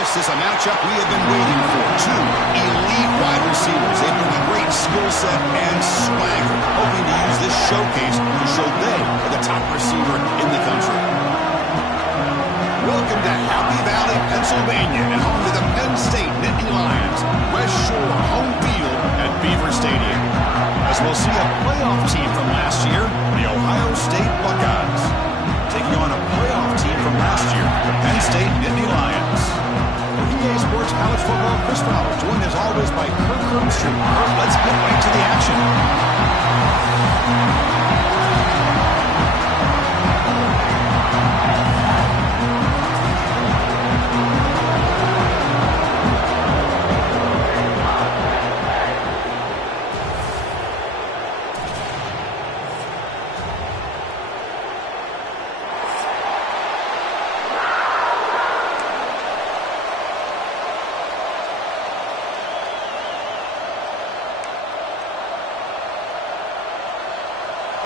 This is a matchup we have been waiting for. Two elite wide receivers. They bring a great skill set and swagger, hoping to use this showcase to show they are the top receiver in the country. Welcome to Happy Valley, Pennsylvania, and home to the Penn State Nittany Lions. West Shore home field at Beaver Stadium. As we'll see a playoff team from last year, the Ohio State Buckeyes, taking on a playoff team from last year, the Penn State Nittany Lions. For EA Sports College Football, Chris Fowler, joined as always by Kirk Herbstreit. Let's get right to the action.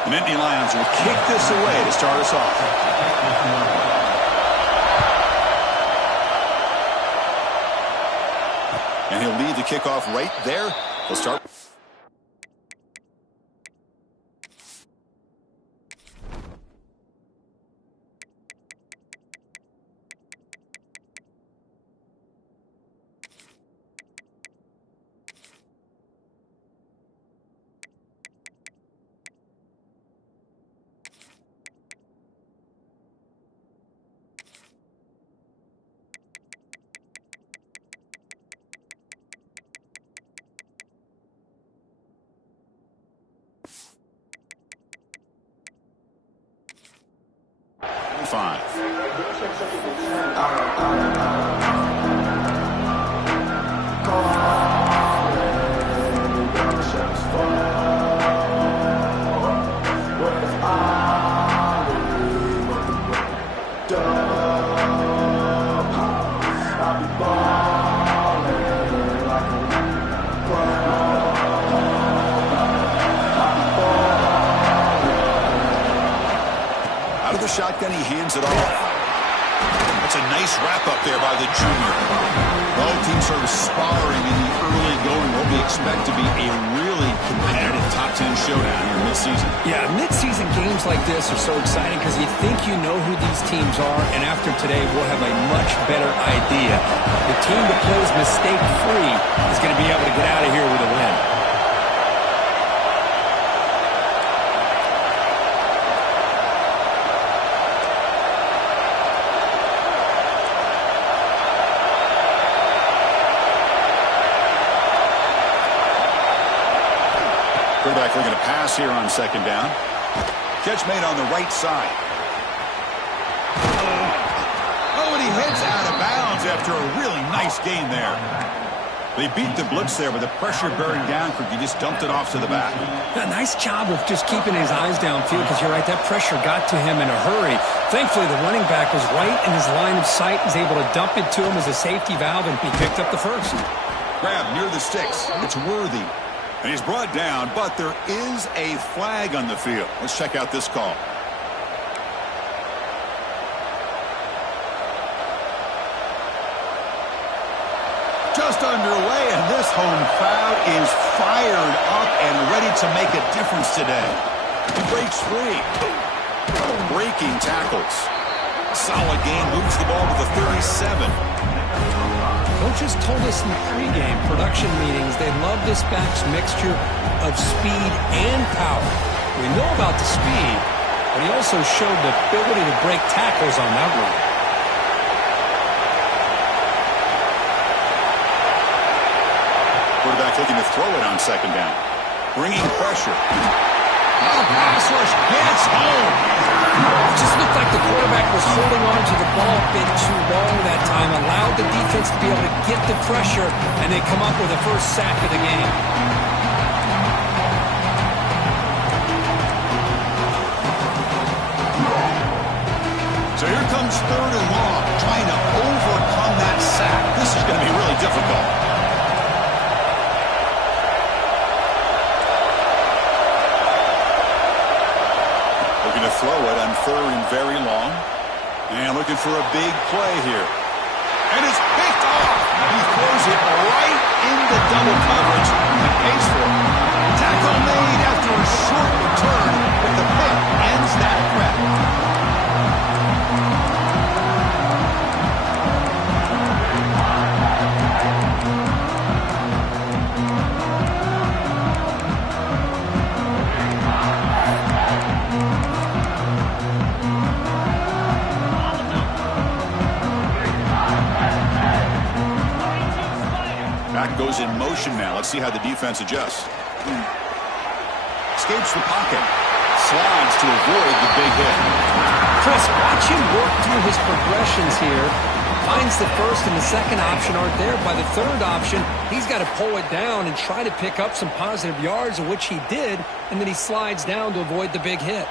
The Nittany Lions will kick this away to start us off. And he'll lead the kickoff right there. He'll start. Five. Shotgun, he hands it off. That's a nice wrap-up there by the junior. Both teams sort of sparring in the early going. What we expect to be a really competitive top 10 showdown here mid-season. Yeah, mid-season games like this are so exciting because you think you know who these teams are, and after today, we'll have a much better idea. The team that plays mistake-free is going to be able to get out of here with a win. Quarterback looking to pass here on second down. Catch made on the right side. Oh, and he heads out of bounds after a really nice gain there. They beat the blitz there with the pressure bearing down. He just dumped it off to the back. A nice job of just keeping his eyes downfield because you're right, that pressure got to him in a hurry. Thankfully, the running back was right in his line of sight, was able to dump it to him as a safety valve, and he picked up the first. Grab near the sticks. It's Worthy. And he's brought down, but there is a flag on the field. Let's check out this call. Just underway, and this home crowd is fired up and ready to make a difference today. He breaks free. Breaking tackles. Solid game, moves the ball to the 37. Coaches told us in the pregame production meetings they love this back's mixture of speed and power. We know about the speed, but he also showed the ability to break tackles on that run. Quarterback looking to throw it on second down. Bringing pressure. Oh, pass rush gets home. It just looked like the quarterback was holding on to the ball a bit too long that time, allowed the defense to be able to get the pressure, and they come up with the first sack of the game. So here comes third and long, trying to overcome that sack. This is going to be really difficult. To throw it on third and very long. And looking for a big play here. And it's picked double coverage and pays for it. Tackle made after a short return, but the pick ends that threat. Back goes in motion now. Let's see how the defense adjusts. Escapes the pocket. Slides to avoid the big hit. Chris, watch him work through his progressions here. Finds the first and the second option aren't there. By the third option, he's got to pull it down and try to pick up some positive yards, of which he did, and then he slides down to avoid the big hit.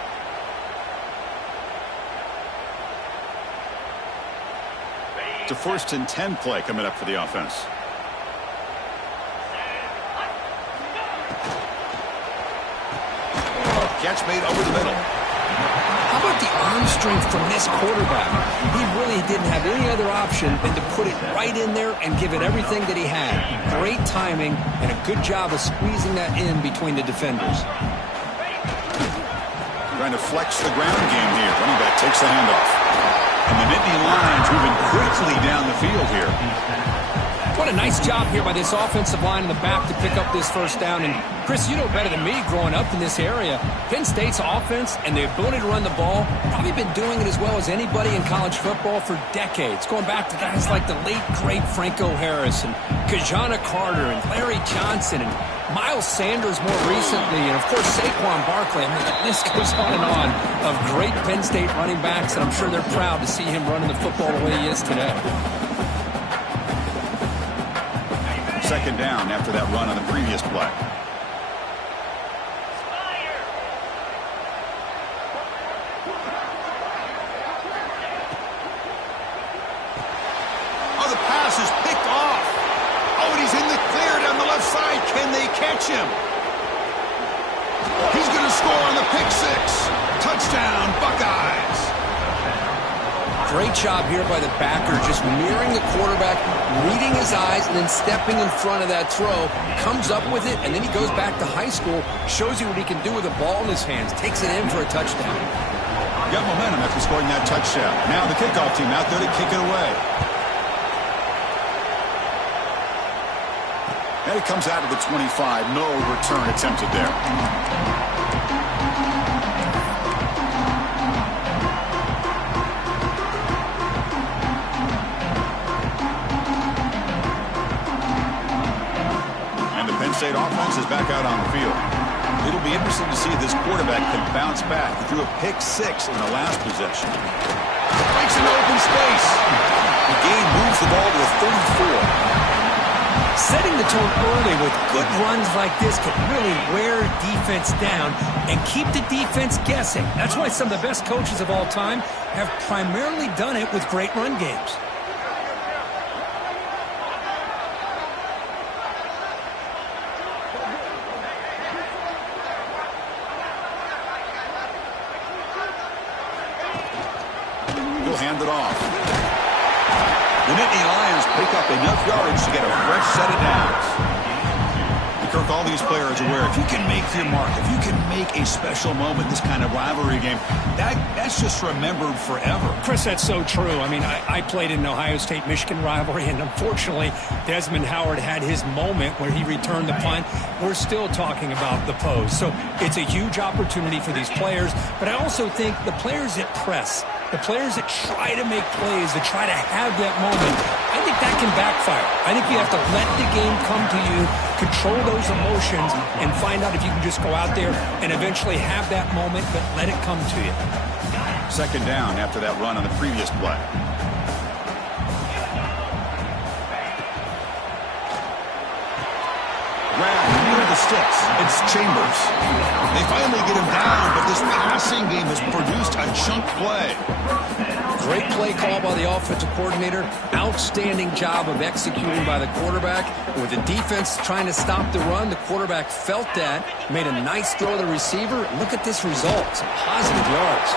It's a 1st and 10 play coming up for the offense. Catch made over the middle. How about the arm strength from this quarterback? He really didn't have any other option than to put it right in there and give it everything that he had. Great timing and a good job of squeezing that in between the defenders. Trying to flex the ground game here. Running back takes the handoff. And the Nittany Lions moving quickly down the field here. What a nice job here by this offensive line in the back to pick up this first down. And, Chris, you know better than me growing up in this area, Penn State's offense and the ability to run the ball, probably been doing it as well as anybody in college football for decades, going back to guys like the late, great Franco Harris and Kajana Carter and Larry Johnson and Miles Sanders more recently, and, of course, Saquon Barkley. I mean, the list goes on and on of great Penn State running backs, and I'm sure they're proud to see him running the football the way he is today. 2nd down after that run on the previous play. Oh, the pass is picked off. Oh, and he's in the clear down the left side. Can they catch him? He's going to score on the pick six. Touchdown, Buckeyes. Great job here by the backer, just mirroring the quarterback, reading his eyes, and then stepping in front of that throw. Comes up with it, and then he goes back to high school, shows you what he can do with the ball in his hands, takes it in for a touchdown. Got momentum after scoring that touchdown. Now the kickoff team out there to kick it away. And it comes out of the 25. No return attempted there. State offense is back out on the field. It'll be interesting to see if this quarterback can bounce back. He threw a pick six in the last possession. Breaks into open space. The game moves the ball to the 34. Setting the tone early with good runs like this can really wear defense down and keep the defense guessing. That's why some of the best coaches of all time have primarily done it with great run games. Hand it off. The Nittany Lions pick up enough yards to get a fresh set of downs. And Kirk, all these players are aware, if you can make your mark, if you can make a special moment, this kind of rivalry game, that's just remembered forever. Chris, that's so true. I mean, I played in an Ohio State-Michigan rivalry, and unfortunately, Desmond Howard had his moment where he returned the punt. We're still talking about the pose. So it's a huge opportunity for these players, but I also think the players that press, the players that try to make plays, that try to have that moment, I think that can backfire. I think you have to let the game come to you, control those emotions, and find out if you can just go out there and eventually have that moment, but let it come to you. 2nd down after that run on the previous play. Near the sticks. It's Chambers. They finally get him down, but this passing game has produced a chunk play. Great play call by the offensive coordinator. Outstanding job of executing by the quarterback. With the defense trying to stop the run, the quarterback felt that, made a nice throw to the receiver. Look at this result. Some positive yards.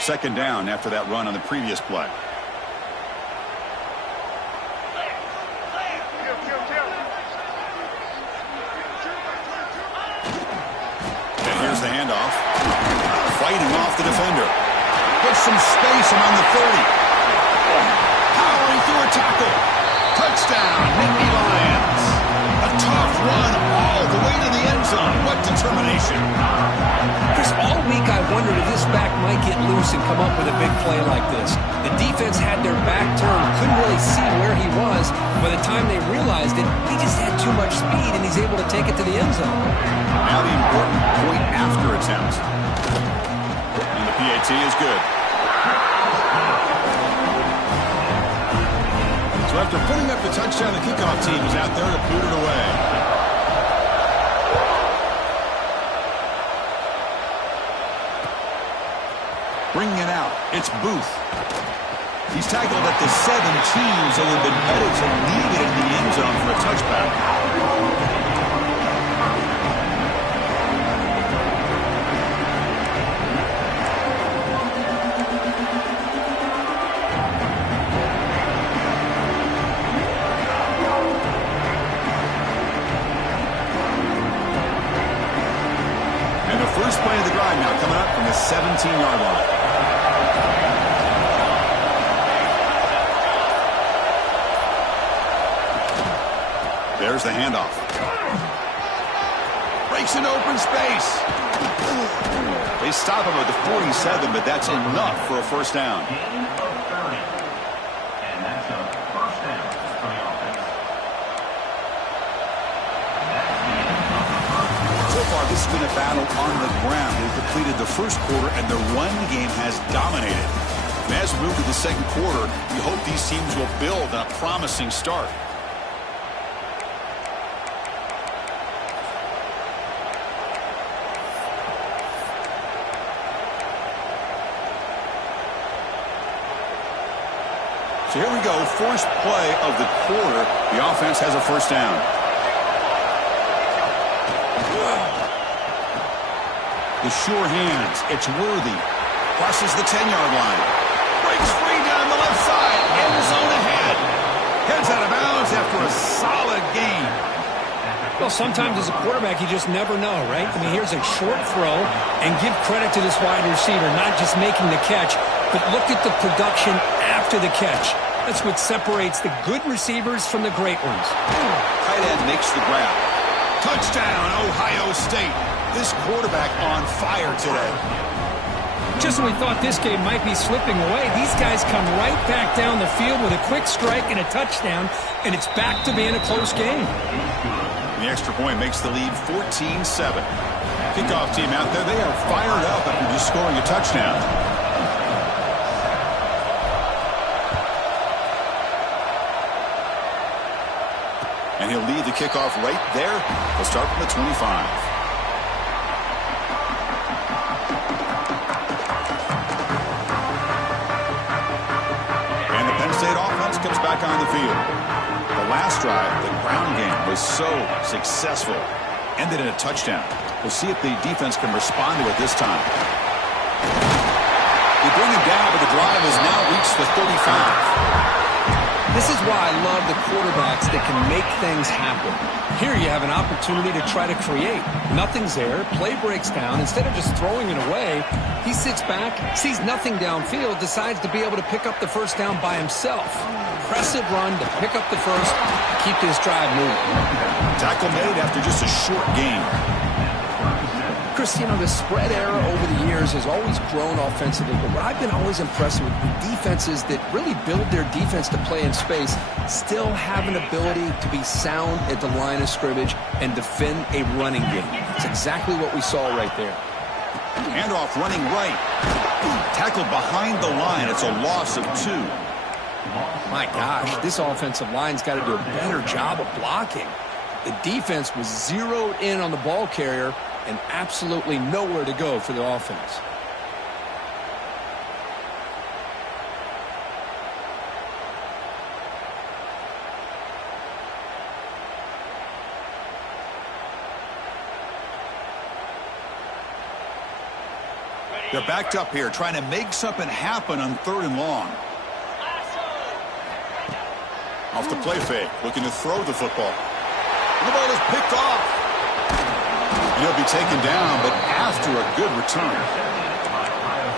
Second down after that run on the previous play. And here's the handoff. Fighting off the defender. Puts some space among the 30. Powering through a tackle. Touchdown, Nittany Lions. A tough run all the way to the end zone. What determination. Chris, all week I wondered if this back might get loose and come up with a big play like this. The defense had their back turned, couldn't really see where he was. By the time they realized it, he just had too much speed, and he's able to take it to the end zone. Now the important point after attempt. And the PAT is good. So after putting up the touchdown, the kickoff team is out there to boot it away. Bringing it out, it's Booth. He's tackled at the 17, so it would have been better to leave it in the end zone for a touchback. And the first play of the drive now coming up from the 17-yard line. There's the handoff. Breaks into open space. They stop him at the 47, but that's enough for a first down. So far, this has been a battle on the ground. They've completed the first quarter, and the run game has dominated. And as we move to the second quarter, we hope these teams will build on a promising start. So here we go, first play of the quarter. The offense has a first down. The sure hands, it's Worthy. Crosses the 10-yard line. Breaks free down the left side. End zone ahead. Heads out of bounds after a solid gain. Well, sometimes as a quarterback, you just never know, right? I mean, here's a short throw, and give credit to this wide receiver, not just making the catch, but look at the production after the catch. That's what separates the good receivers from the great ones. Tight end makes the grab. Touchdown, Ohio State. This quarterback on fire today. Just when we thought this game might be slipping away, these guys come right back down the field with a quick strike and a touchdown, and it's back to being a close game. The extra point makes the lead 14-7. Kickoff team out there, they are fired up after just scoring a touchdown. And he'll lead the kickoff right there. We'll start from the 25. And the Penn State offense comes back on the field. The last drive, the ground game, was so successful. Ended in a touchdown. We'll see if the defense can respond to it this time. They bring him down, but the drive has now reached the 35. This is why I love the quarterbacks that can make things happen. Here you have an opportunity to try to create. Nothing's there. Play breaks down. Instead of just throwing it away, he sits back, sees nothing downfield, decides to be able to pick up the first down by himself. Impressive run to pick up the first, keep this drive moving. Tackle made after just a short gain. Chris, you know, the spread era over the years has always grown offensively, but what I've been always impressed with defenses that really build their defense to play in space still have an ability to be sound at the line of scrimmage and defend a running game. It's exactly what we saw right there. Handoff running right. Tackled behind the line. It's a loss of 2. My gosh, this offensive line's got to do a better job of blocking. The defense was zeroed in on the ball carrier and absolutely nowhere to go for the offense. Ready They're backed up here, trying to make something happen on 3rd and long. Off the play fake, looking to throw the football. The ball is picked off. And he'll be taken down, but after a good return.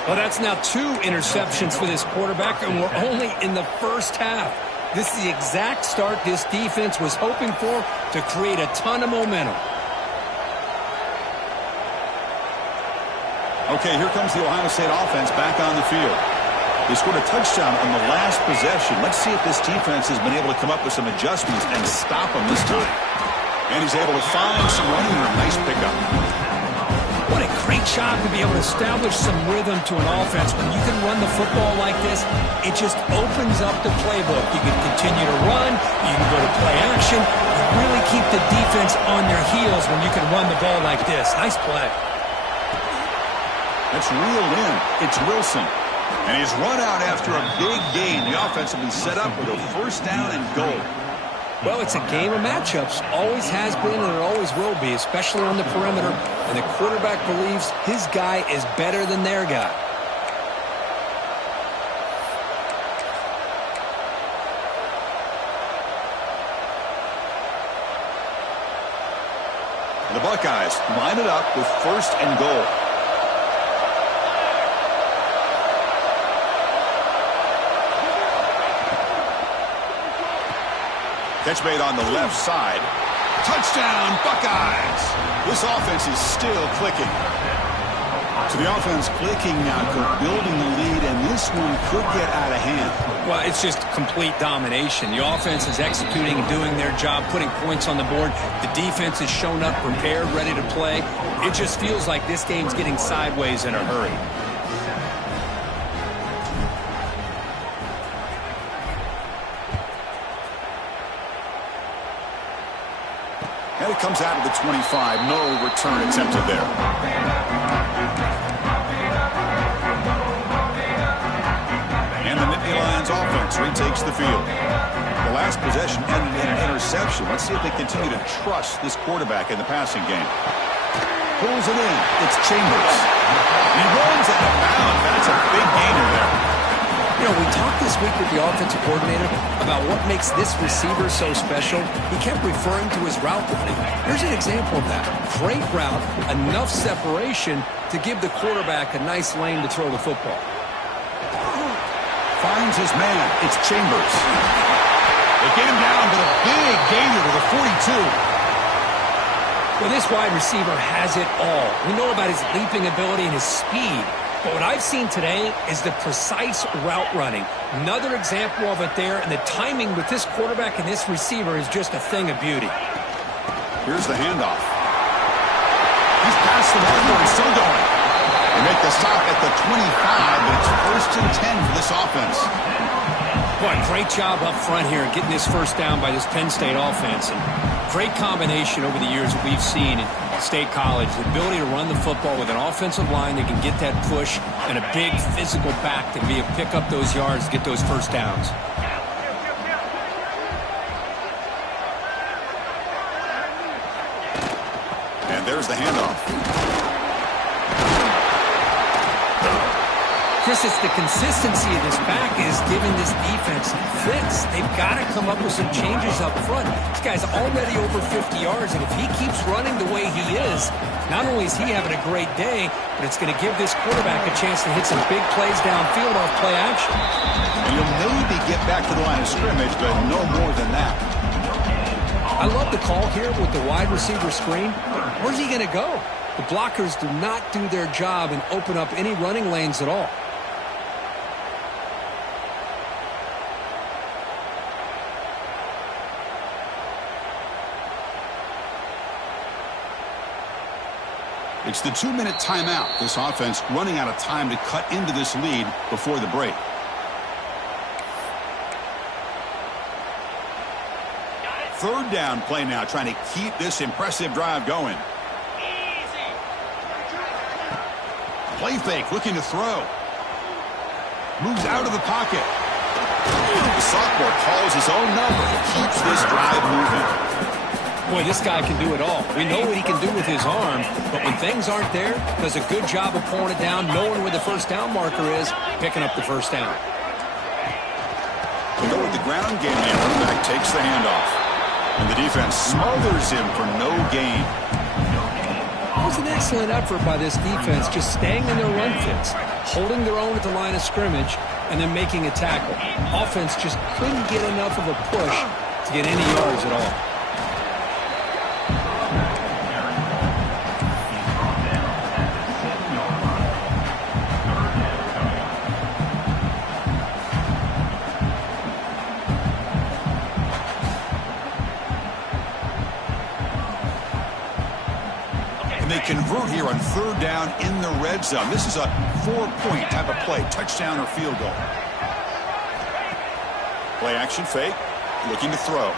Well, that's now 2 interceptions for this quarterback, and we're only in the first half. This is the exact start this defense was hoping for to create a ton of momentum. Okay, here comes the Ohio State offense back on the field. They scored a touchdown on the last possession. Let's see if this defense has been able to come up with some adjustments and stop them this time. And he's able to find some running room. Nice pickup. What a great job to be able to establish some rhythm to an offense. When you can run the football like this, it just opens up the playbook. You can continue to run. You can go to play action. You really keep the defense on their heels when you can run the ball like this. Nice play. That's reeled in. It's Wilson. And he's run out after a big gain. The offense will be set up with a 1st down and goal. Well, it's a game of matchups. Always has been and it always will be, especially on the perimeter. And the quarterback believes his guy is better than their guy. The Buckeyes line it up with 1st and goal. Catch made on the left side. Touchdown, Buckeyes! This offense is still clicking. So the offense clicking now, building the lead, and this one could get out of hand. Well, it's just complete domination. The offense is executing and doing their job, putting points on the board. The defense has shown up, prepared, ready to play. It just feels like this game's getting sideways in a hurry. And it comes out of the 25. No return attempted there. And the Nittany Lions offense retakes the field. The last possession ended in an interception. Let's see if they continue to trust this quarterback in the passing game. Pulls it in. It's Chambers. He runs out of bounds. That's a big gainer there. You know, we talked this week with the offensive coordinator about what makes this receiver so special. He kept referring to his route running. Here's an example of that. Great route, enough separation to give the quarterback a nice lane to throw the football. Finds his man. It's Chambers. They get him down, but a big gainer to the 42. Well, this wide receiver has it all. We know about his leaping ability and his speed. But what I've seen today is the precise route running. Another example of it there, and the timing with this quarterback and this receiver is just a thing of beauty. Here's the handoff. He's past the marker and still going. They make the stop at the 25, but it's 1st and 10 for this offense. Boy, great job up front here getting this 1st down by this Penn State offense. And great combination over the years that we've seen in State College. The ability to run the football with an offensive line that can get that push and a big physical back to be able to pick up those yards, get those 1st downs. And there's the handoff. Chris, it's the consistency of this back is giving this defense fits. They've got to come up with some changes up front. This guy's already over 50 yards, and if he keeps running the way he is, not only is he having a great day, but it's going to give this quarterback a chance to hit some big plays downfield off play action. And you'll maybe get back to the line of scrimmage, but no more than that. I love the call here with the wide receiver screen. Where's he going to go? The blockers do not do their job and open up any running lanes at all. It's the 2-minute timeout. This offense running out of time to cut into this lead before the break. Third down play now, trying to keep this impressive drive going. Play fake, looking to throw. Moves out of the pocket. The sophomore calls his own number and keeps this drive moving. Boy, this guy can do it all. We know what he can do with his arm, but when things aren't there, does a good job of pulling it down, knowing where the first down marker is, picking up the first down. To go with the ground game, the running back takes the handoff. And the defense smothers him for no gain. It was an excellent effort by this defense, just staying in their run fits, holding their own at the line of scrimmage, and then making a tackle. Offense just couldn't get enough of a push to get any yards at all. They convert here on third down in the red zone. This is a 4-point type of play, touchdown or field goal. Play action fake, looking to throw.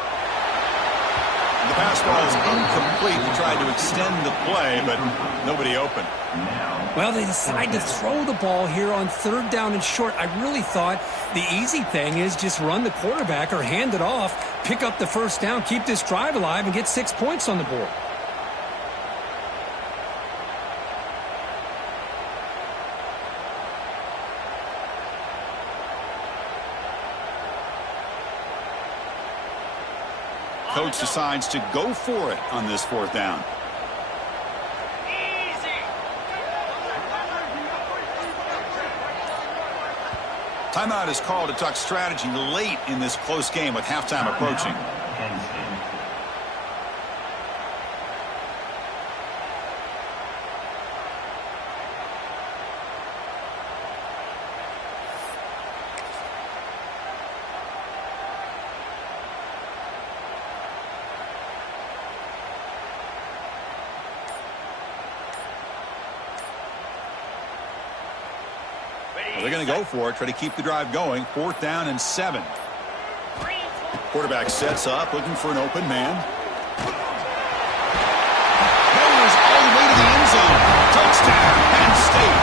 The pass ball is incomplete. He tried to extend the play, but nobody open. Well, they decide to throw the ball here on third down and short. I really thought the easy thing is just run the quarterback or hand it off, pick up the first down, keep this drive alive, and get 6 points on the board. Coach decides to go for it on this fourth down. Timeout is called to talk strategy late in this close game with halftime approaching. They're going to go for it, try to keep the drive going. Fourth down and 7. Quarterback sets up, looking for an open man. Goes all the way to the end zone. Touchdown, Penn State.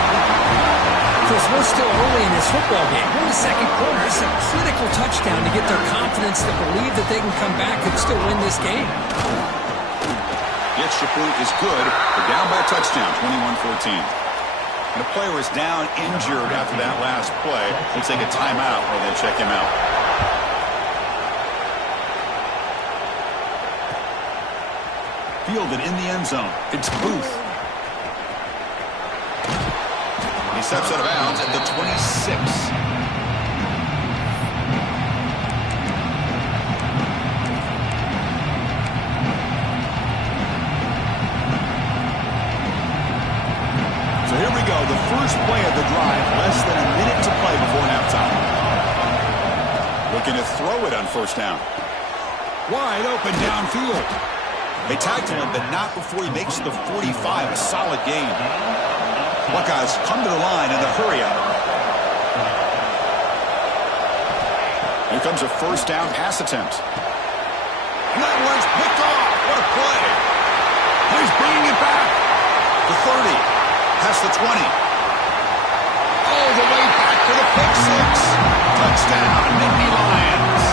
Chris, we're still early in this football game. We're in the second quarter. This is a critical touchdown to get their confidence to believe that they can come back and still win this game. The extra point is good. They're down by a touchdown, 21-14. And the player is down injured after that last play. They'll take a timeout or they check him out. Fielded in the end zone. It's Booth. He steps out of bounds at the 26. Here we go, the first play of the drive, less than a minute to play before halftime. Looking to throw it on first down. Wide open downfield. They tackle him, but not before he makes the 45, a solid gain. Buckeyes come to the line in the hurry up. Here comes a first down pass attempt. And that one's picked off. What a play. He's bringing it back. The 30. Past the 20. All the way back to the pick six. Touchdown, Nittany Lions.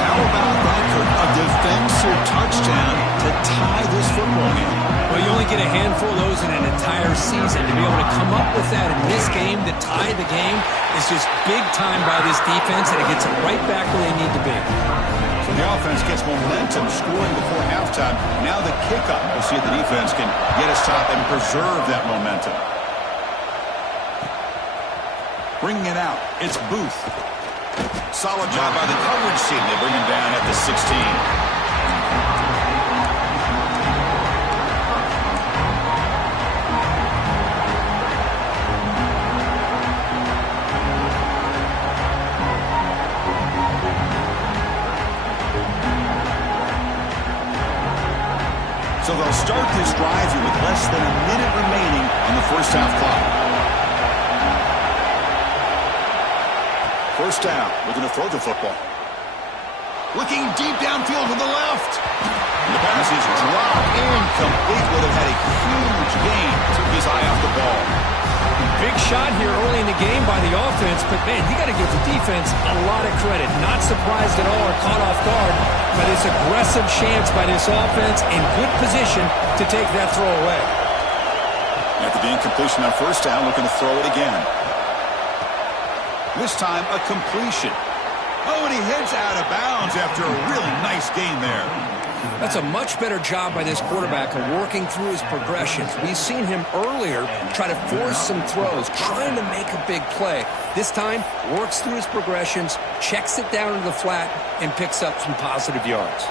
How about that, Kurt? A defensive touchdown to tie this football game. Well, you only get a handful of those in an entire season. To be able to come up with that in this game to tie the game is just big time by this defense, and it gets them right back where they need to be. So the offense gets momentum, scoring before halftime. Now the kickoff. We'll see if the defense can get a stop and preserve that momentum. Bringing it out, it's Booth. Solid job by the coverage team. They bring him down at the 16. So they'll start this drive here with less than a minute remaining on the first half clock. First down, looking to throw the football. Looking deep downfield to the left. The pass is dropped incomplete. Would have had a huge gain. Took his eye off the ball. Big shot here early in the game by the offense, but man, you got to give the defense a lot of credit. Not surprised at all or caught off guard. by this aggressive chance by this offense, in good position to take that throw away. After the incompletion on first down, looking to throw it again. This time, a completion. Oh, and he heads out of bounds after a really nice gain there. That's a much better job by this quarterback of working through his progressions. We've seen him earlier try to force some throws, trying to make a big play. This time, works through his progressions, checks it down into the flat, and picks up some positive yards.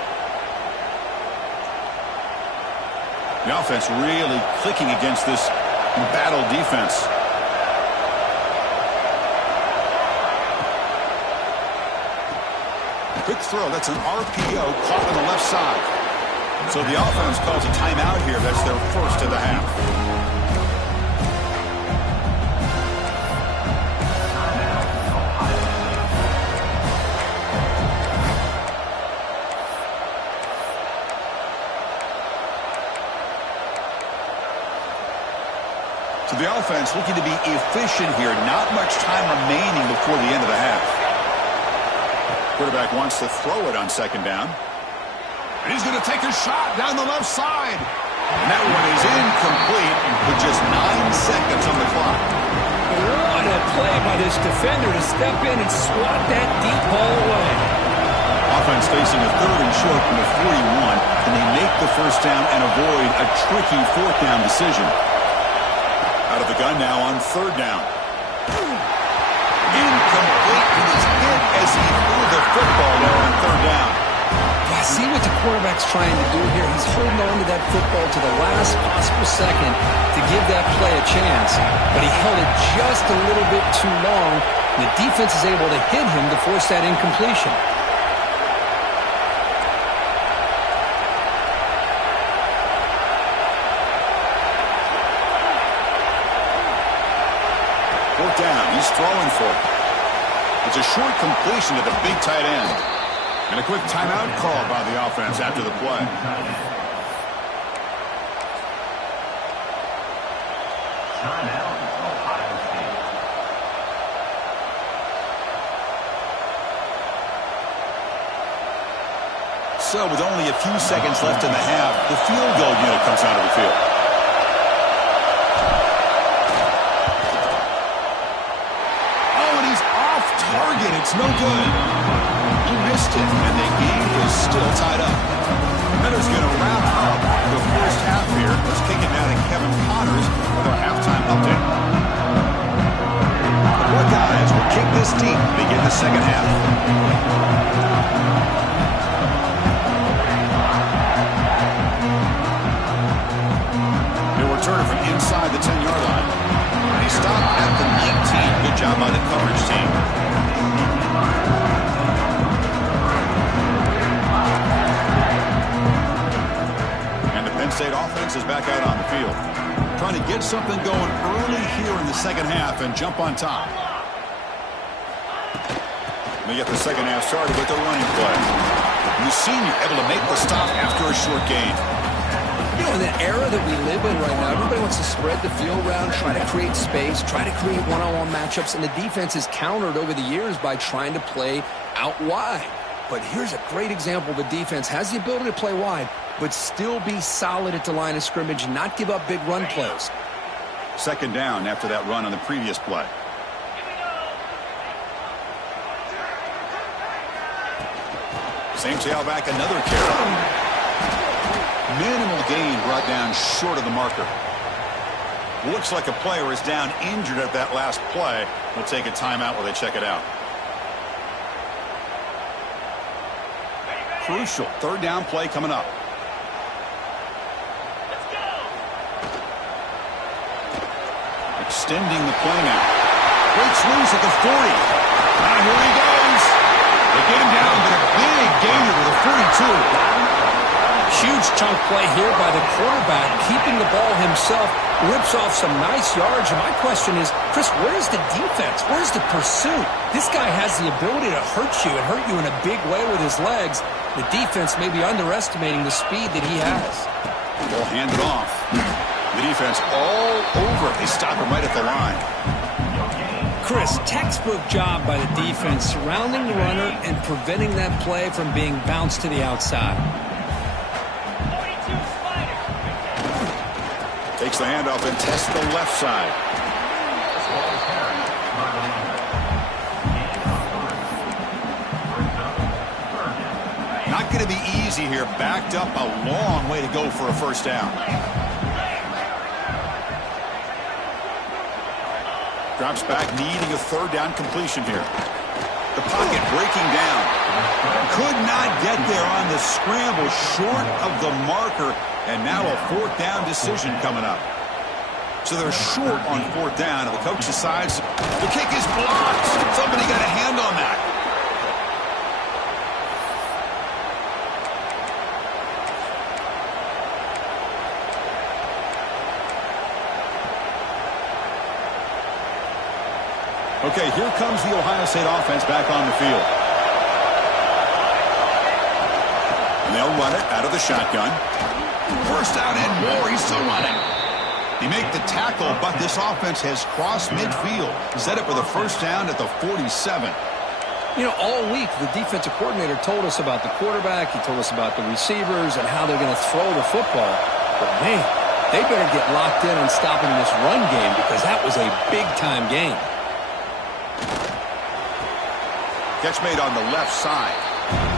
The offense really clicking against this battle defense. Quick throw. That's an RPO caught on the left side. So the offense calls a timeout here. That's their first of the half. So the offense looking to be efficient here. Not much time remaining before the end of the half. Quarterback wants to throw it on second down. And he's going to take a shot down the left side. And that one is incomplete with just 9 seconds on the clock. What a play by this defender to step in and swat that deep ball away. Offense facing a third and short from the 41. And they make the first down and avoid a tricky fourth down decision. Out of the gun now on third down. Incomplete. He was hit as he threw the football there on third down. Yeah, see what the quarterback's trying to do here. He's holding on to that football to the last possible second to give that play a chance. But he held it just a little bit too long. The defense is able to hit him to force that incompletion. Fourth down. He's throwing for it. It's a short completion to the big tight end. And a quick timeout call by the offense after the play. So with only a few seconds left in the half, the field goal unit comes out of the field. Target, it's no good. He missed it, and the game is still tied up. That is going to wrap up the first half here. Let's kick it now to Kevin Connors with our halftime update. The Buckeyes will kick this deep to begin the second half. He'll return it from inside the 10-yard line. And he stopped at the 19. Good job by the coverage team. State offense is back out on the field. Trying to get something going early here in the second half and jump on top. They get the second half started with a running play. The senior able to make the stop after a short gain. You know, in the era that we live in right now, everybody wants to spread the field around, try to create space, try to create one-on-one matchups, and the defense is countered over the years by trying to play out wide. But here's a great example. The defense has the ability to play wide, but still be solid at the line of scrimmage, not give up big run plays. Second down after that run on the previous play. Same tailback, another carry. Minimal gain brought down short of the marker. Looks like a player is down injured at that last play. We'll take a timeout while they check it out. Crucial third down play coming up. Extending the play now. Breaks loose at the 40. Now here he goes. They get him down, but a big gainer with a 42. Huge chunk play here by the quarterback, keeping the ball himself, rips off some nice yards. And my question is, Chris, where's the defense? Where's the pursuit? This guy has the ability to hurt you and hurt you in a big way with his legs. The defense may be underestimating the speed that he has. Ball handed off. The defense all over it. They stop him right at the line. Chris, textbook job by the defense surrounding the runner and preventing that play from being bounced to the outside. Takes the handoff and tests the left side. Not going to be easy here. Backed up a long way to go for a first down. Drops back, needing a third down completion here. The pocket breaking down. Could not get there on the scramble, short of the marker, and now a fourth down decision coming up. So they're short on fourth down, and the coach decides the kick is blocked. Somebody got a hand on that. Okay, here comes the Ohio State offense back on the field. And they'll run it out of the shotgun. First down and more. He's still running. They make the tackle, but this offense has crossed midfield. Set up with a first down at the 47. You know, all week the defensive coordinator told us about the quarterback. He told us about the receivers and how they're going to throw the football. But, man, they better get locked in on stopping this run game because that was a big-time game. Catch made on the left side.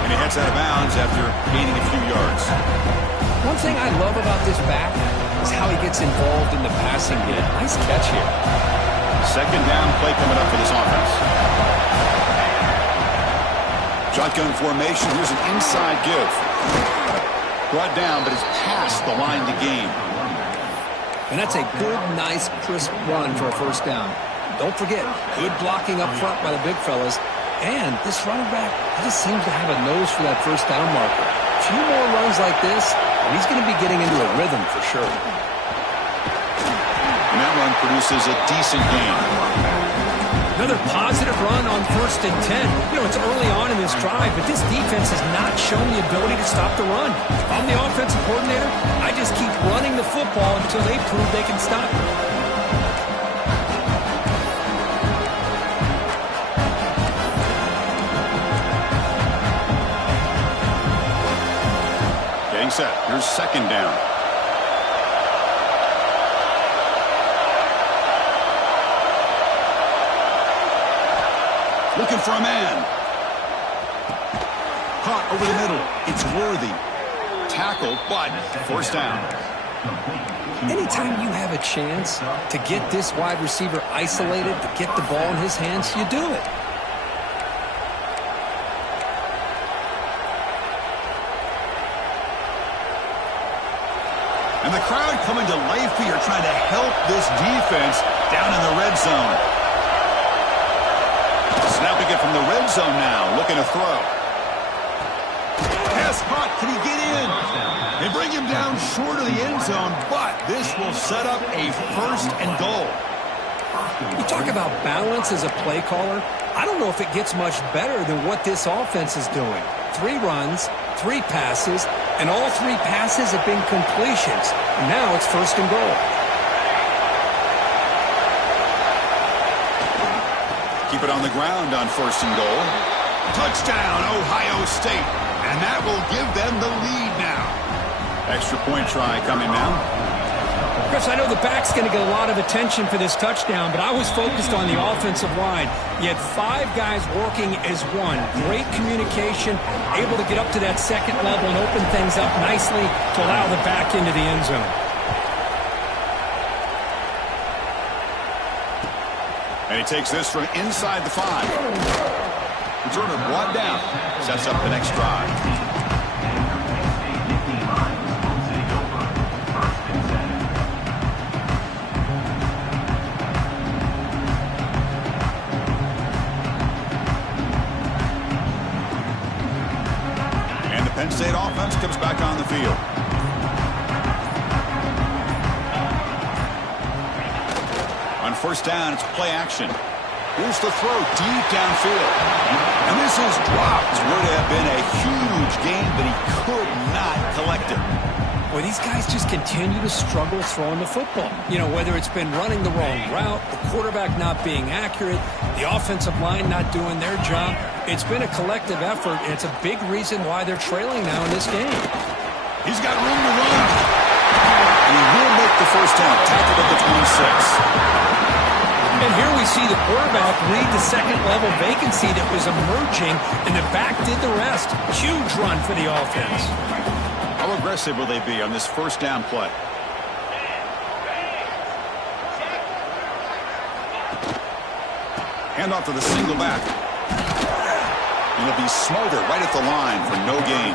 And he heads out of bounds after gaining a few yards. One thing I love about this back is how he gets involved in the passing game. Nice catch here. Second down play coming up for this offense. Shotgun formation. Here's an inside give. Brought down, but is past the line to gain. And that's a good, nice, crisp run for a first down. Don't forget, good blocking up front by the big fellas. And this running back just seems to have a nose for that first down marker. A few more runs like this, and he's going to be getting into a rhythm for sure. And that run produces a decent gain. Another positive run on 1st and 10. You know, it's early on in this drive, but this defense has not shown the ability to stop the run. If I'm the offensive coordinator, I just keep running the football until they prove they can stop it. Set. Here's second down. Looking for a man. Caught over the middle. It's worthy. Tackle, but first down. Anytime you have a chance to get this wide receiver isolated, to get the ball in his hands, you do it. And the crowd coming to life here, trying to help this defense down in the red zone. Snapping it from the red zone now, looking to throw. Pass caught, can he get in? They bring him down short of the end zone, but this will set up a first and goal. You talk about balance as a play caller. I don't know if it gets much better than what this offense is doing. 3 runs, 3 passes, and all 3 passes have been completions. And now it's first and goal. Keep it on the ground on first and goal. Touchdown, Ohio State. And that will give them the lead now. Extra point try coming now. Chris, I know the back's going to get a lot of attention for this touchdown, but I was focused on the offensive line. You had 5 guys working as one. Great communication, able to get up to that second level and open things up nicely to allow the back into the end zone. And he takes this from inside the 5. Returner brought down. Sets up the next drive. Penn State offense comes back on the field. On first down, it's play action. Here's the throw deep downfield. And this is dropped. Would have been a huge gain, but he could not collect it. Well, these guys just continue to struggle throwing the football. You know, whether it's been running the wrong route, the quarterback not being accurate, the offensive line not doing their job. It's been a collective effort, and it's a big reason why they're trailing now in this game. He's got room to run. And he will make the first down, tackled at the 26. And here we see the quarterback read the second-level vacancy that was emerging, and the back did the rest. Huge run for the offense. How aggressive will they be on this first down play? Hand off to the single back. And he'll be smothered right at the line for no gain.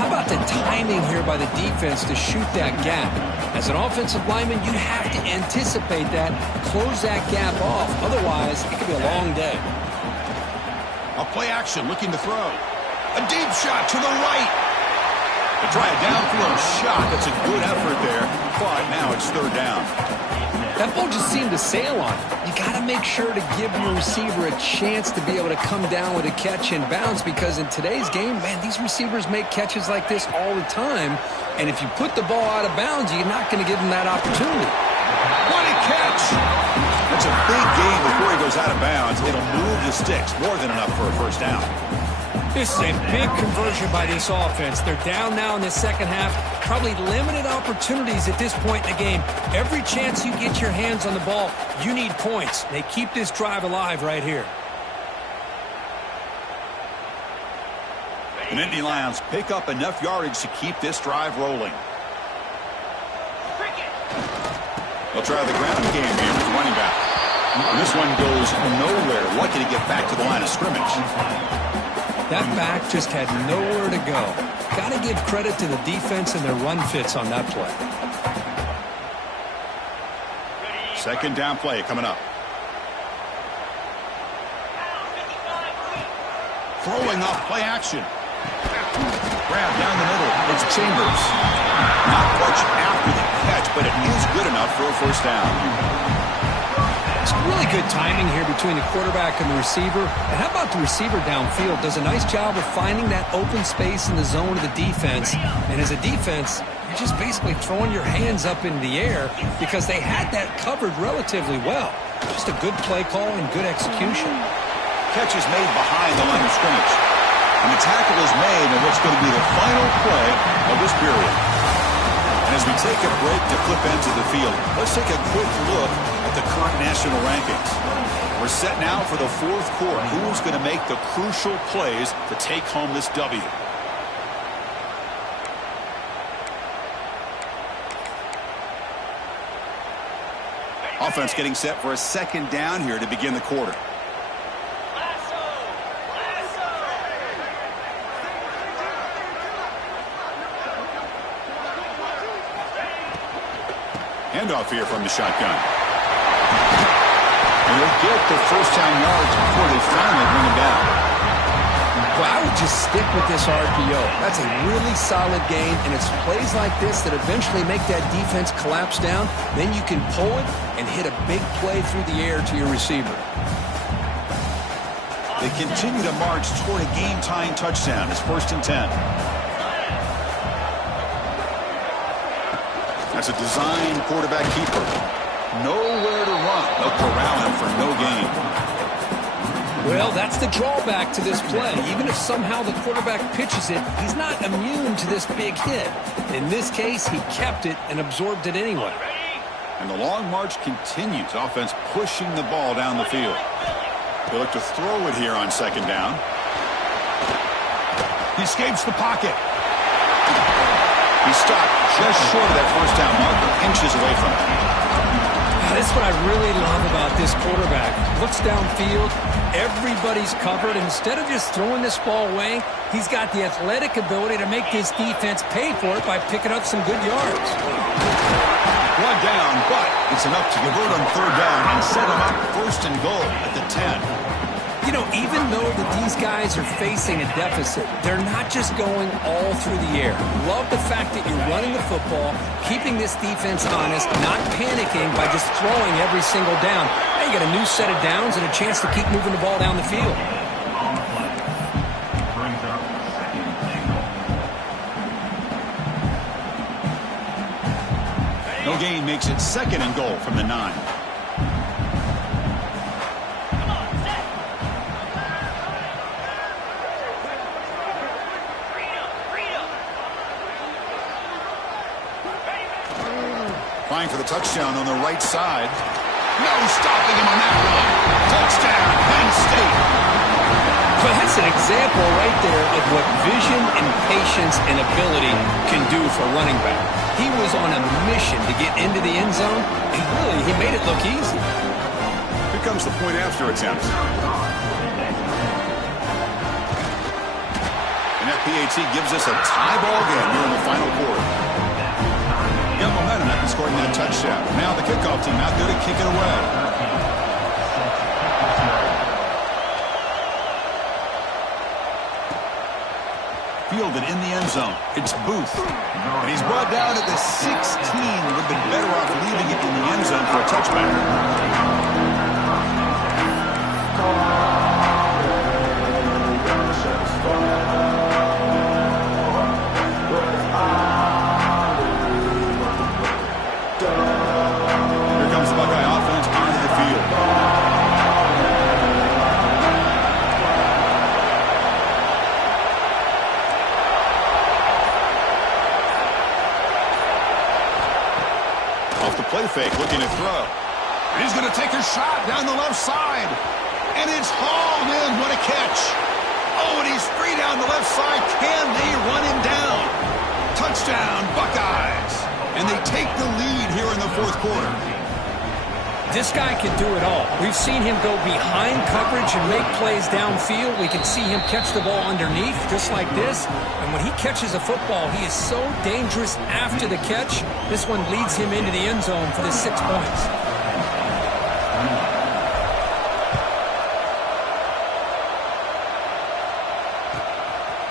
How about the timing here by the defense to shoot that gap? As an offensive lineman, you have to anticipate that, close that gap off. Otherwise, it could be a long day. A play action, looking to throw. A deep shot to the right. To try a downfield shot. That's a good effort there. But now it's third down. That ball just seemed to sail on it. You got to make sure to give your receiver a chance to be able to come down with a catch and bounce, because in today's game, man, these receivers make catches like this all the time. And if you put the ball out of bounds, you're not going to give them that opportunity. What a catch! That's a big gain before he goes out of bounds. It'll move the sticks, more than enough for a first down. This is a big conversion by this offense. They're down now in the second half. Probably limited opportunities at this point in the game. Every chance you get your hands on the ball, you need points. They keep this drive alive right here. The Nittany Lions pick up enough yardage to keep this drive rolling. They'll try the ground game here with running back. And this one goes nowhere. Lucky to get back to the line of scrimmage. That back just had nowhere to go. Got to give credit to the defense and their run fits on that play. Second down play coming up. Throwing off play action. Grab down the middle. It's Chambers. Not much after the catch, but it is good enough for a first down. It's really good timing here between the quarterback and the receiver. And how about the receiver downfield? Does a nice job of finding that open space in the zone of the defense. And as a defense, you're just basically throwing your hands up in the air because they had that covered relatively well. Just a good play call and good execution. Catch is made behind the line of scrimmage. And the tackle is made in what's going to be the final play of this period. And as we take a break to flip ends of the field, let's take a quick look at the current national rankings. We're set now for the fourth quarter. Who's going to make the crucial plays to take home this W? Offense getting set for a second down here to begin the quarter. Handoff here from the shotgun. And they'll get the first down yards before they finally bring him down. Well, I would just stick with this RPO. That's a really solid game, and it's plays like this that eventually make that defense collapse down. Then you can pull it and hit a big play through the air to your receiver. They continue to march toward a game-tying touchdown. It's 1st and 10. That's a design quarterback keeper. Nowhere to run. They'll corral him for no gain. Well, that's the drawback to this play. Even if somehow the quarterback pitches it, he's not immune to this big hit. In this case, he kept it and absorbed it anyway. And the long march continues. Offense pushing the ball down the field. They look to throw it here on second down. He escapes the pocket. He stopped just short of that first down marker, inches away from it. That's what I really love about this quarterback. Looks downfield, everybody's covered. Instead of just throwing this ball away, he's got the athletic ability to make this defense pay for it by picking up some good yards. One down, but it's enough to convert on third down and set him up 1st and goal at the 10. You know, even though that these guys are facing a deficit, they're not just going all through the air. Love the fact that you're running the football, keeping this defense honest, not panicking by just throwing every single down. Now you got a new set of downs and a chance to keep moving the ball down the field. Little gain makes it 2nd and goal from the 9. Trying for the touchdown on the right side. No stopping him on that one. Touchdown, Penn State. Well, that's an example right there of what vision and patience and ability can do for a running back. He was on a mission to get into the end zone, and really, he made it look easy. Here comes the point after attempt. And FPAT gives us a tie ball game here in the final quarter. Got momentum after scoring that touchdown. Now the kickoff team out there to kick it away. Fielded in the end zone. It's Booth. And he's brought down at the 16. Would have been better off leaving it in the end zone for a touchback. Here comes the Buckeye offense onto the field. Off the play fake, looking to throw. And he's going to take a shot down the left side. And it's hauled in. What a catch. Oh, and he's free down the left side. Can they run him down? Touchdown, Buckeyes. And they take the lead here in the 4th quarter. This guy can do it all. We've seen him go behind coverage and make plays downfield. We can see him catch the ball underneath just like this. And when he catches a football, he is so dangerous after the catch. This one leads him into the end zone for the 6 points.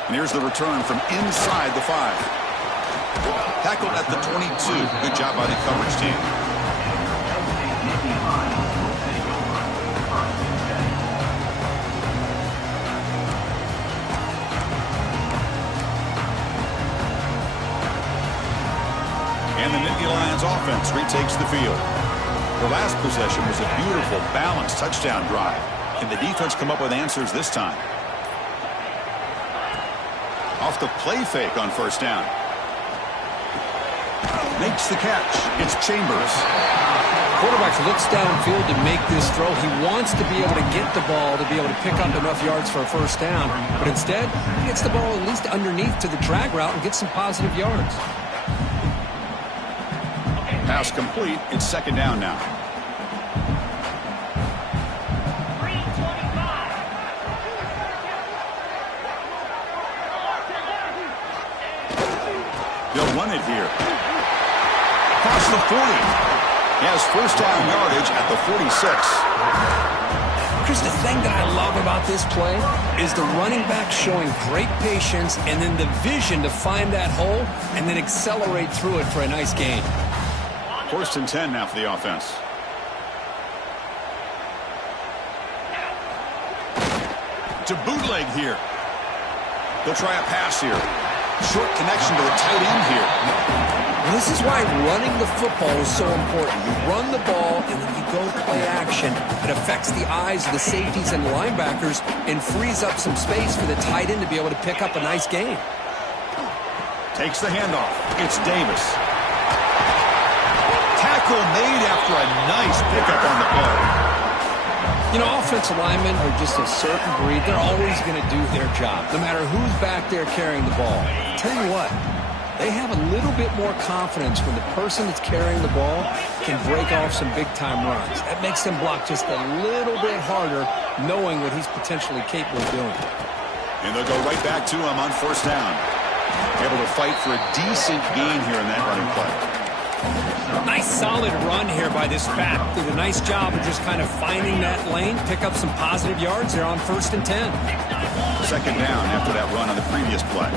And here's the return from inside the 5. Tackled at the 22. Good job by the coverage team. And the Nittany Lions offense retakes the field. The last possession was a beautiful, balanced touchdown drive. Can the defense come up with answers this time? Off the play fake on 1st down. Makes the catch. It's Chambers. Quarterback looks downfield to make this throw. He wants to be able to get the ball to be able to pick up enough yards for a 1st down. But instead, he gets the ball at least underneath to the drag route and gets some positive yards. Pass complete. It's 2nd down now. They'll run it here. Across the 40. He has 1st down yardage at the 46. Chris, the thing that I love about this play is the running back showing great patience and then the vision to find that hole and then accelerate through it for a nice gain. 1st and 10 now for the offense. To bootleg here. They'll try a pass here. Short connection to the tight end here. This is why running the football is so important. You run the ball, and then you go play action. It affects the eyes of the safeties and linebackers and frees up some space for the tight end to be able to pick up a nice gain. Takes the handoff. It's Davis. Tackle made after a nice pickup on the play. You know, offensive linemen are just a certain breed. They're always going to do their job, no matter who's back there carrying the ball. I'll tell you what, they have a little bit more confidence when the person that's carrying the ball can break off some big-time runs. That makes them block just a little bit harder, knowing what he's potentially capable of doing. And they'll go right back to him on 1st down. Able to fight for a decent gain here in that running play. Nice solid run here by this back. Did a nice job of just kind of finding that lane, pick up some positive yards there on 1st and 10. 2nd down after that run on the previous play.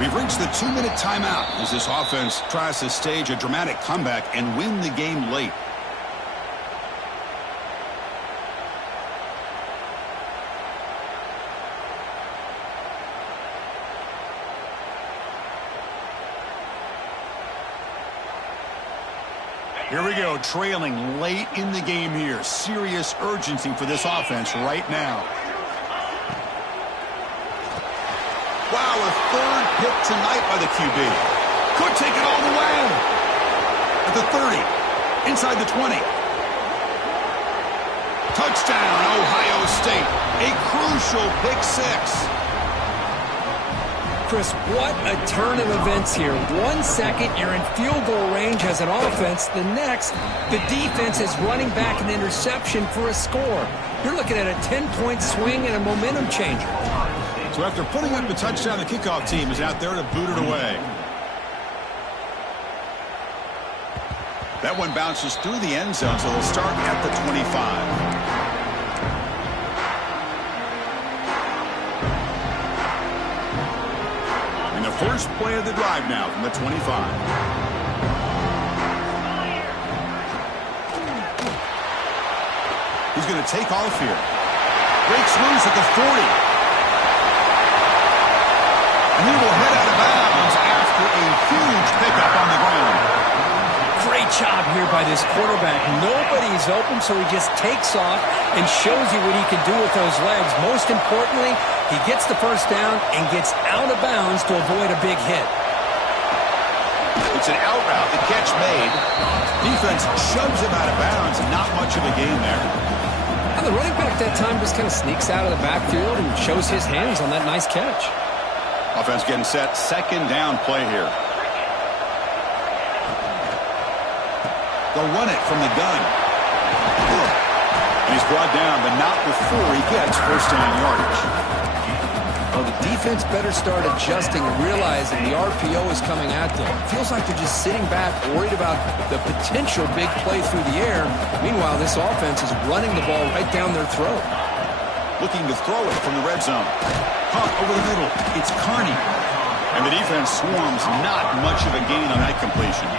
We've reached the 2-minute timeout as this offense tries to stage a dramatic comeback and win the game late. Here we go, trailing late in the game here. Serious urgency for this offense right now. Wow, a third pick tonight by the QB. Could take it all the way. At the 30, inside the 20. Touchdown, Ohio State. A crucial pick six. Chris, what a turn of events here. 1 second, you're in field goal range as an offense. The next, the defense is running back an interception for a score. You're looking at a 10-point swing and a momentum changer. So after putting up the touchdown, the kickoff team is out there to boot it away. That one bounces through the end zone, so they'll start at the 25. First play of the drive now from the 25. He's going to take off here. Breaks loose at the 40. And he will head out of bounds after a huge pickup on the ground. Great job here by this quarterback. Nobody's open, so he just takes off and shows you what he can do with those legs. Most importantly, he gets the first down and gets out of bounds to avoid a big hit. It's an out route. The catch made. Defense shoves him out of bounds. Not much of a gain there. And the running back that time just kind of sneaks out of the backfield and shows his hands on that nice catch. Offense getting set. Second down play here. They'll run it from the gun. And he's brought down, but not before he gets first down yardage. Well, the defense better start adjusting and realizing the RPO is coming at them. Feels like they're just sitting back, worried about the potential big play through the air. Meanwhile, this offense is running the ball right down their throat. Looking to throw it from the red zone. Pump over the middle. It's Carney. And the defense swarms. Not much of a gain on that completion.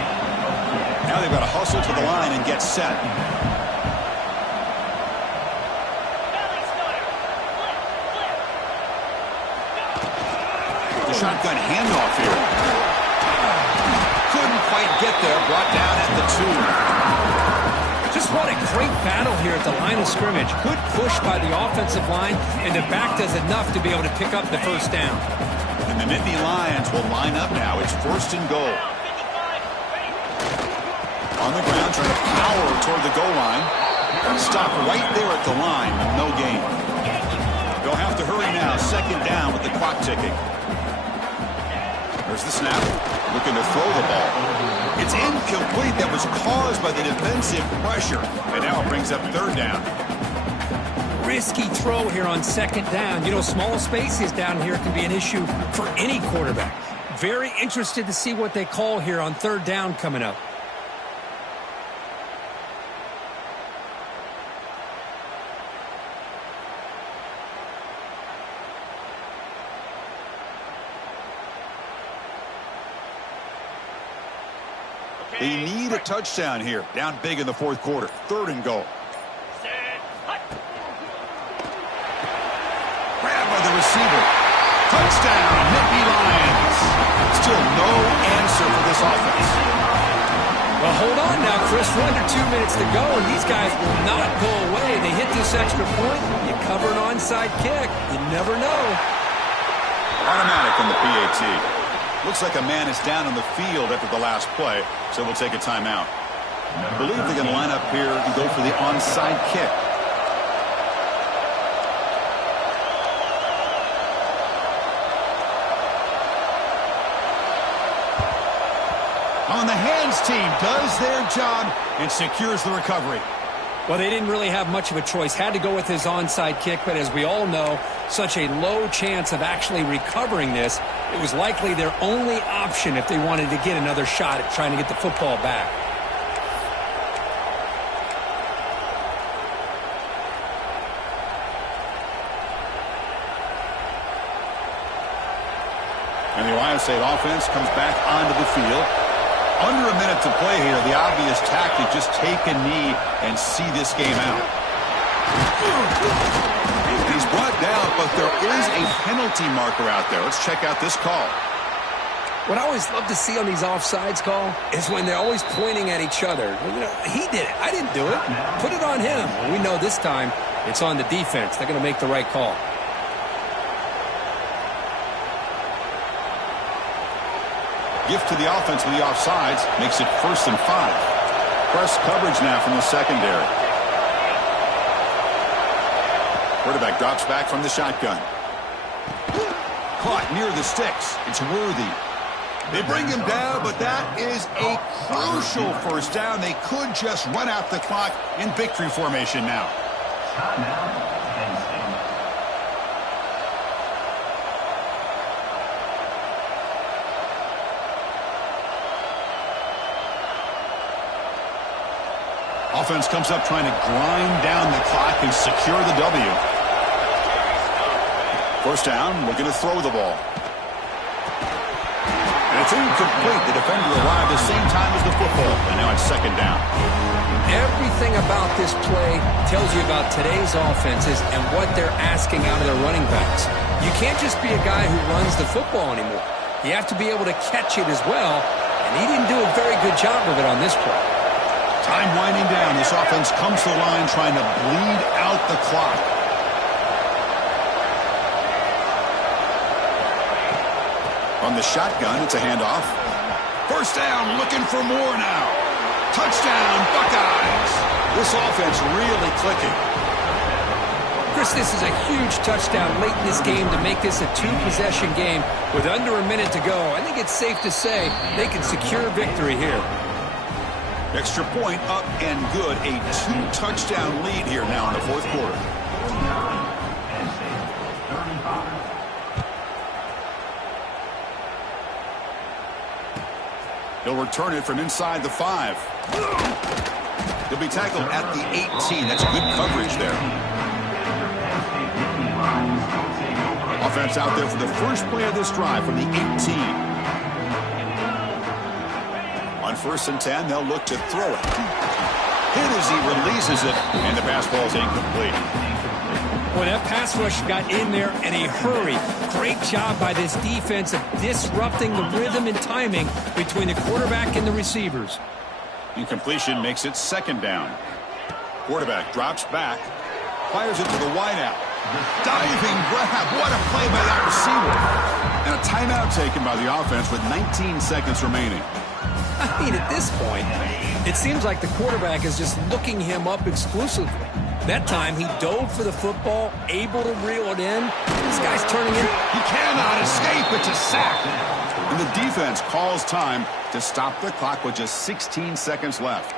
Now they've got to hustle to the line and get set. The shotgun handoff here. Couldn't quite get there. Brought down at the 2. Just what a great battle here at the line of scrimmage. Good push by the offensive line, and the back does enough to be able to pick up the first down. And the Nittany Lions will line up now. It's first and goal. On the ground, trying to power toward the goal line. Stop right there at the line. No gain. They'll have to hurry now. Second down with the clock ticking. There's the snap. Looking to throw the ball. It's incomplete. That was caused by the defensive pressure. And now it brings up third down. Risky throw here on second down. You know, small spaces down here can be an issue for any quarterback. Very interested to see what they call here on third down coming up. They need a touchdown here. Down big in the fourth quarter. Third and goal. Grabbed by the receiver. Touchdown, Nittany Lions. Still no answer for this offense. Well, hold on now, Chris. We're under 2 minutes to go, and these guys will not go away. They hit this extra point. You cover an onside kick. You never know. Automatic on the PAT. Looks like a man is down on the field after the last play, so we'll take a timeout. I believe they're going to line up here and go for the onside kick. On the hands team does their job and secures the recovery. Well, they didn't really have much of a choice. Had to go with his onside kick, but as we all know, such a low chance of actually recovering this. It was likely their only option if they wanted to get another shot at trying to get the football back. And the Ohio State offense comes back onto the field. Under a minute to play here. The obvious tactic, just take a knee and see this game out. He's brought down, but there is a penalty marker out there. Let's check out this call. What I always love to see on these offsides call is when they're always pointing at each other. Well, he did it. I didn't do it. Put it on him. Well, we know this time it's on the defense. They're going to make the right call. Gift to the offense with the offsides makes it 1st and 5. Press coverage now from the secondary. Quarterback drops back from the shotgun. Caught near the sticks. It's Worthy. They bring him down, but that is a crucial first down. They could just run out the clock in victory formation now. Offense comes up trying to grind down the clock and secure the W. First down, we're going to throw the ball. And it's incomplete. The defender arrived the same time as the football, and now it's 2nd down. Everything about this play tells you about today's offenses and what they're asking out of their running backs. You can't just be a guy who runs the football anymore. You have to be able to catch it as well, and he didn't do a very good job of it on this play. Time winding down. This offense comes to the line trying to bleed out the clock. From the shotgun, it's a handoff. First down, looking for more now. Touchdown, Buckeyes. This offense really clicking. Chris, this is a huge touchdown late in this game to make this a 2-possession game with under a minute to go. I think it's safe to say they can secure victory here. Extra point up and good. A 2-touchdown lead here now in the 4th quarter. He'll return it from inside the 5. He'll be tackled at the 18. That's good coverage there. Offense out there for the first play of this drive from the 18. On 1st and 10, they'll look to throw it. Hit as he releases it, and the pass ball is incomplete. Well, that pass rush got in there in a hurry. Great job by this defense of disrupting the rhythm and timing between the quarterback and the receivers. Incompletion makes it 2nd down. Quarterback drops back, fires it to the wideout. Diving grab. What a play by that receiver. And a timeout taken by the offense with 19 seconds remaining. I mean, at this point, it seems like the quarterback is just looking him up exclusively. That time, he dove for the football, able to reel it in. This guy's turning in. He cannot escape. It's a sack. And the defense calls time to stop the clock with just 16 seconds left.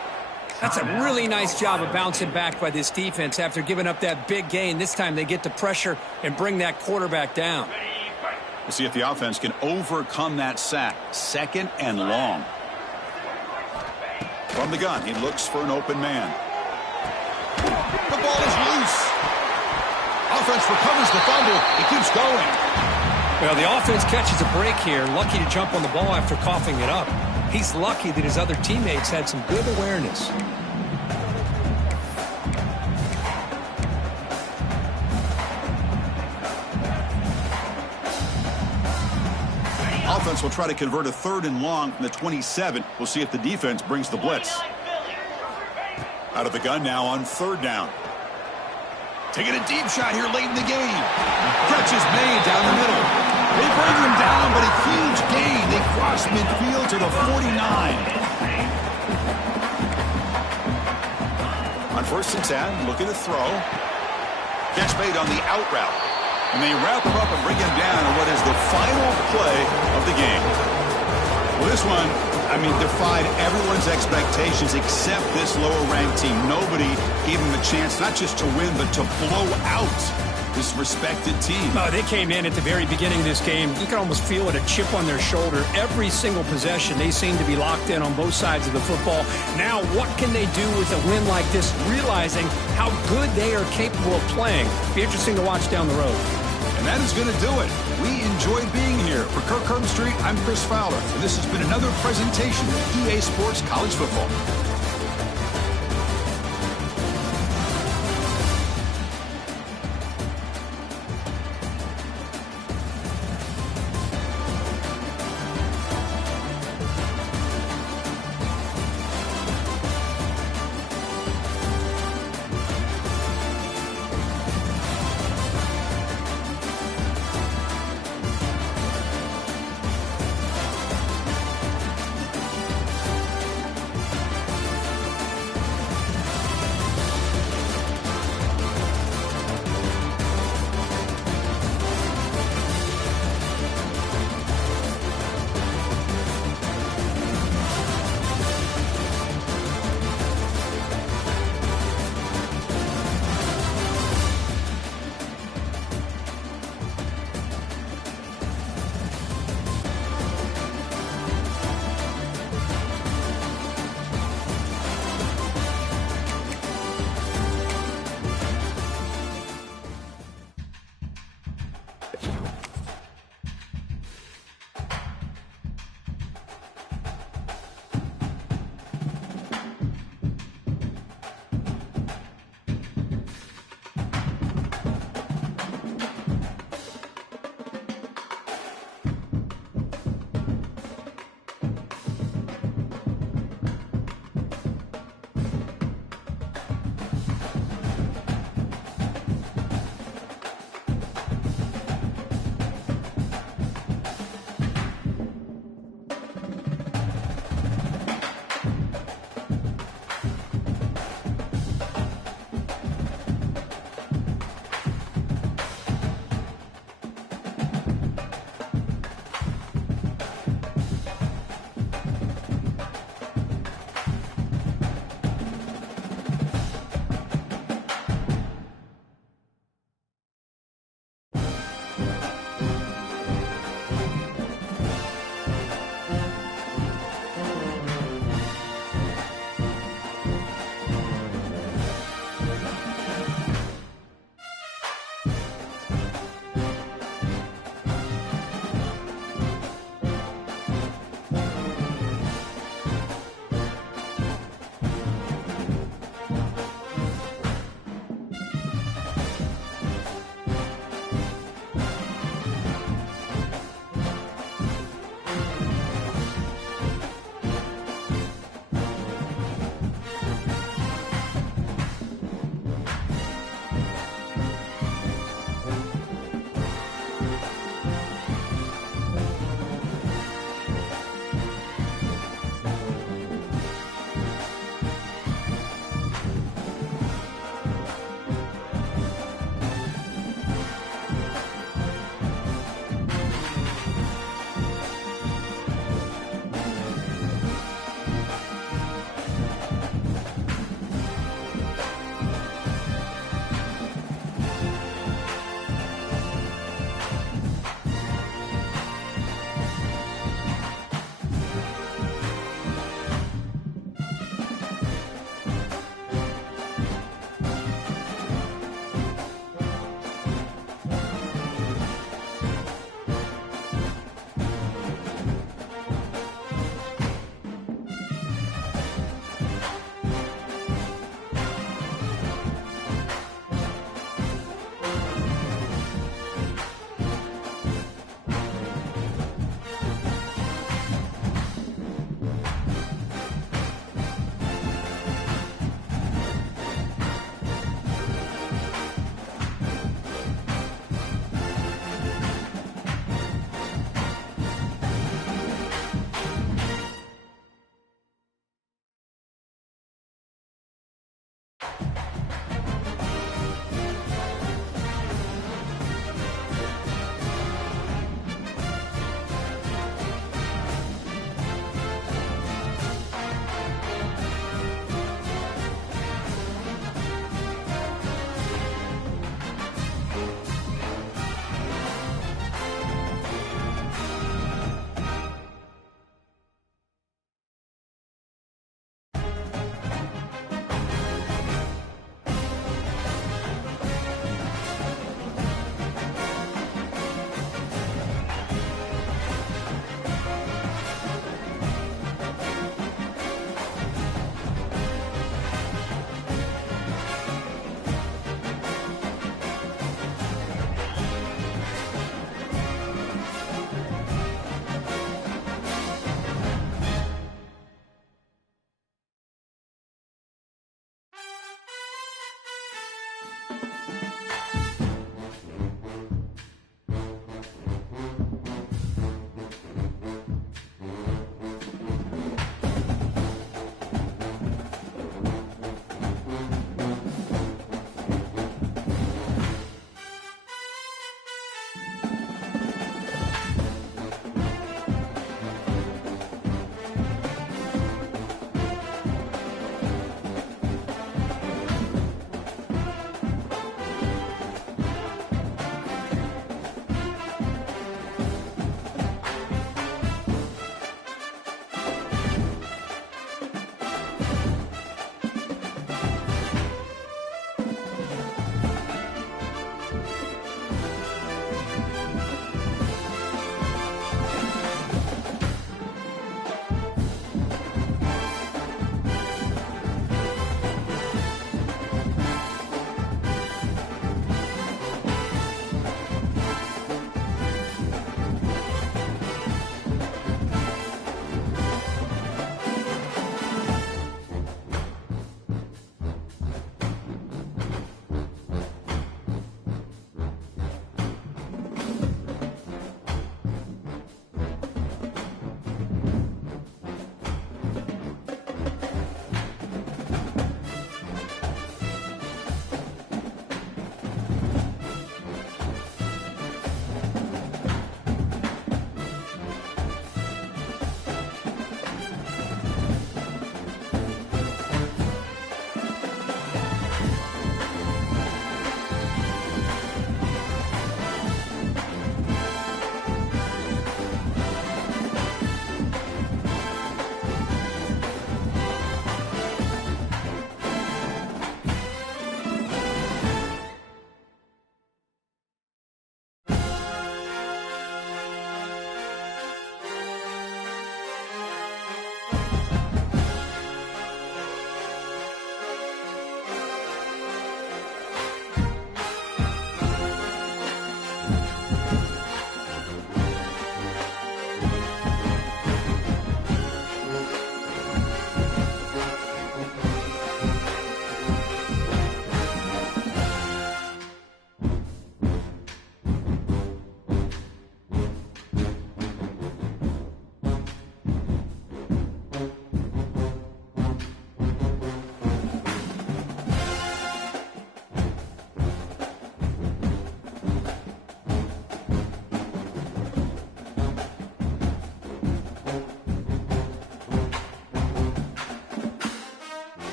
That's a really nice job of bouncing back by this defense after giving up that big gain. This time they get the pressure and bring that quarterback down. We'll see if the offense can overcome that sack. 2nd and long. From the gun, he looks for an open man. The ball is loose. Offense recovers the fumble. He keeps going. Well, the offense catches a break here. Lucky to jump on the ball after coughing it up. He's lucky that his other teammates had some good awareness. Offense will try to convert a 3rd and long from the 27. We'll see if the defense brings the blitz. Out of the gun now on 3rd down. Taking a deep shot here late in the game. Catch is made down the middle. They bring him down, but a huge gain. They cross midfield to the 49. On 1st and 10, looking to throw. Catch made on the out route. And they wrap him up and bring him down in what is the final play of the game. Well, this one, defied everyone's expectations except this lower-ranked team. Nobody gave him a chance not just to win, but to blow out this respected team. Oh, they came in at the very beginning of this game. You can almost feel it, a chip on their shoulder. Every single possession, they seem to be locked in on both sides of the football. Now, what can they do with a win like this, realizing how good they are capable of playing? Be interesting to watch down the road. And that is going to do it. We enjoyed being here. For Kirk Street, I'm Chris Fowler, and this has been another presentation of EA Sports College Football.